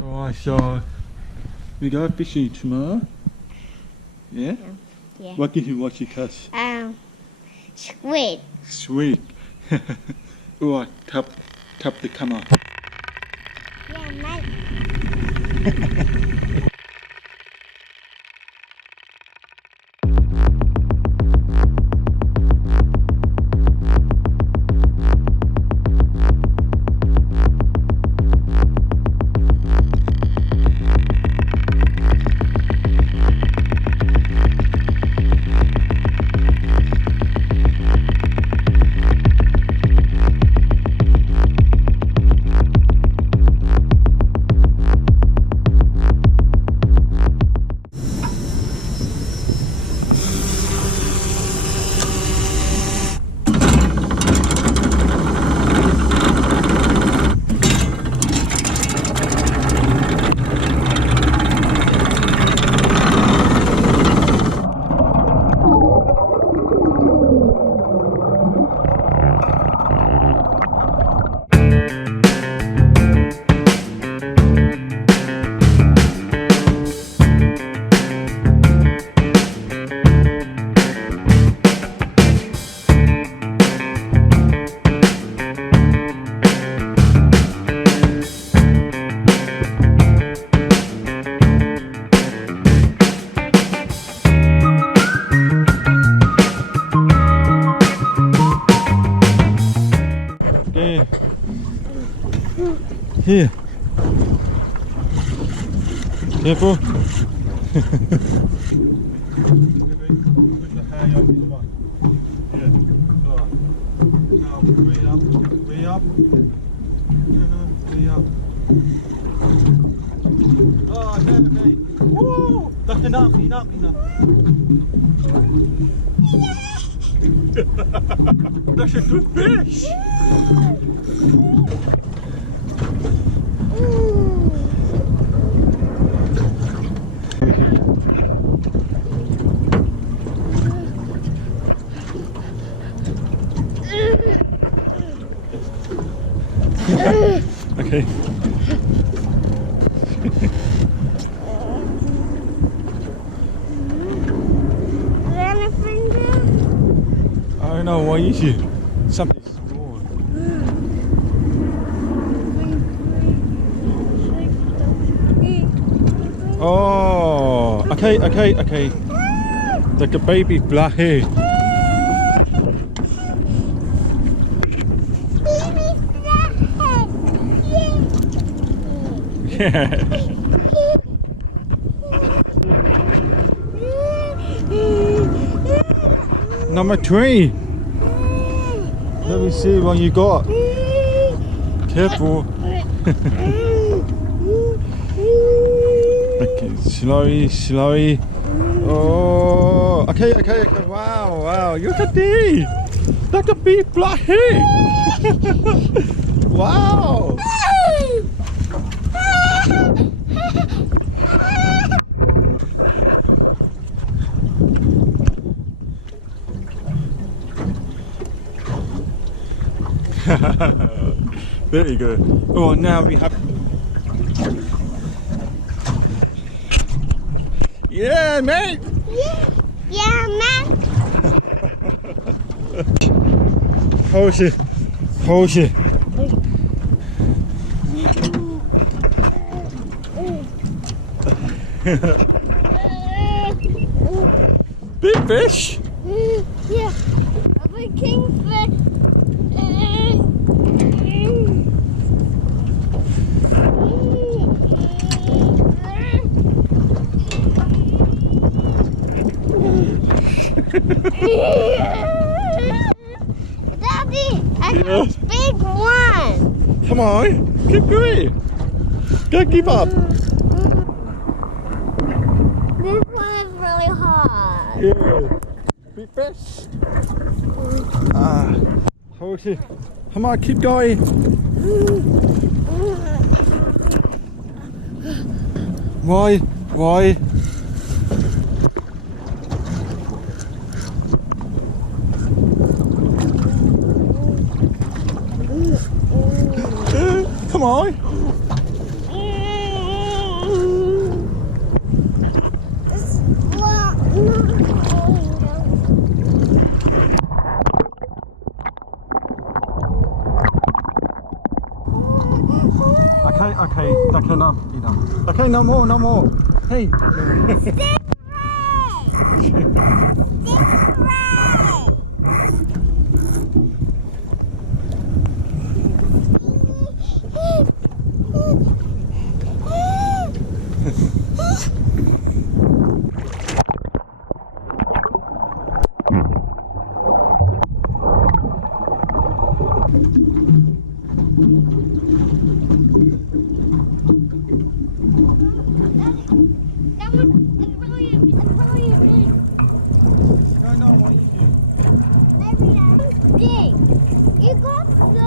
Alright, so we go fishing tomorrow. Yeah? Yeah. What did you catch? Squid. Sweet. Alright, tap the camera. Yeah, man. Here. Careful. Put the hay on this one. Yeah. Right. Now way up. Way up. Way up. Oh, okay. Woo! That's enough. That's a good fish. Okay. I don't know, what is it? Something small. Oh, okay. Like a baby flathead. Yeah. Number 3. Let me see what you got. Careful. Okay, slowly. Oh, okay. Wow. Look at this. That's a big flathead. Wow. Very good. Oh, now we have. Yeah, mate. Yeah, man. Hold it. Big fish. Yeah, a big kingfish. Daddy, I got a big one. Come on, keep going. Don't give up. This one is really hard. Yeah. Big fish. Hold it. Come on, keep going. Why? Come on. Okay, that's enough. Okay, no more. Hey. You got something.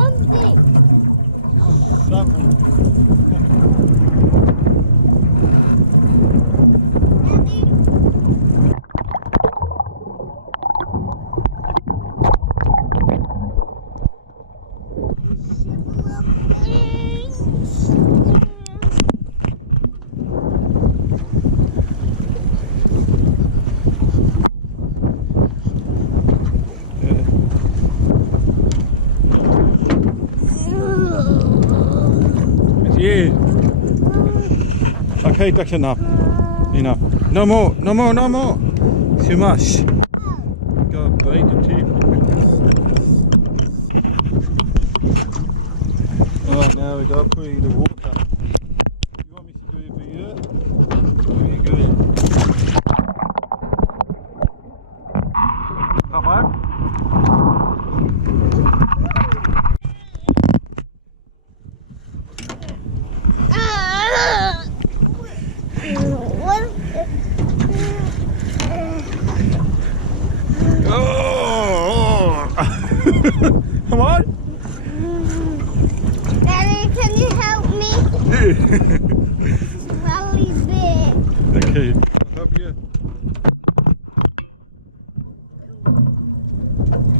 Yeah. Okay, that's enough. Enough. No more. Too much. God, bleed the teeth. Right, now we got to put in the water. You want me to do it for you? Very good. Come on. Come on. Daddy, can you help me? It's really big. Okay, I'll help you.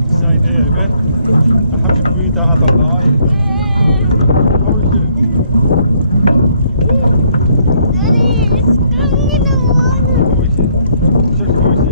Stay there, okay? I have to breathe that other line. How is it? Daddy, it's going in the water. How is it? Just how is it?